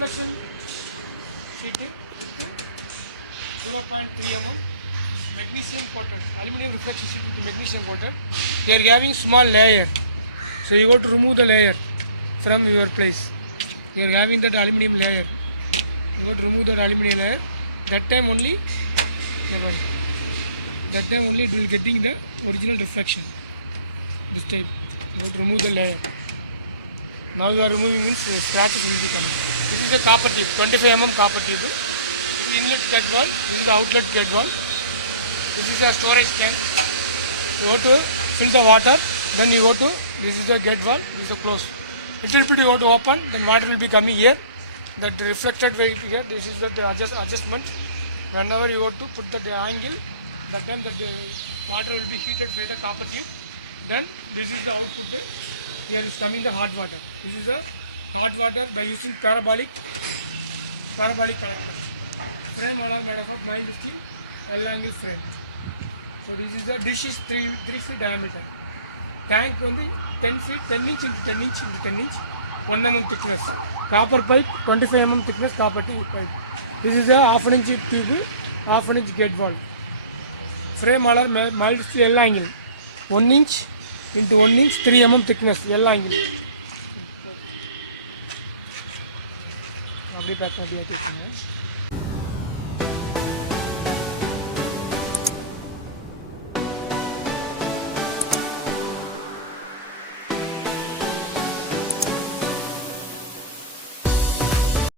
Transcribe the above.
reflection sheeting 0.3 mm magnesium coated, aluminum reflection sheet with magnesium coated. They are having small layer, so you got to remove the layer from your place. They are having that aluminum layer. You got to remove that aluminum layer. That time only it will getting the original reflection. This time you got to remove the layer. Now you are removing means scratches will be coming. This is a copper tube, 25 mm copper tube. This is inlet gate valve. This is the outlet gate valve. This is a storage tank. You go to fill the water. Then you go to, this is the gate valve. This is a close. Little bit you go to open. Then water will be coming here. That reflected way here. This is the adjustment. Whenever you go to put the angle, that time the water will be heated by the copper tube. Then this is the output. Here is coming the hot water. This is the hot water by using parabolic connector. Frame along made of 950 L angle frame. So this is the dish is 3 feet diameter. Tank on the 10 feet, 10 inch into 10 inch into 10 inch, 1 mm thickness. Copper pipe, 25 mm thickness copper pipe. This is a half an inch tube, half an inch gate valve. Frame along mild to L angle, 1 inch into 1 inch, 3 mm thickness, L angle. அப்படியே back பண்ணி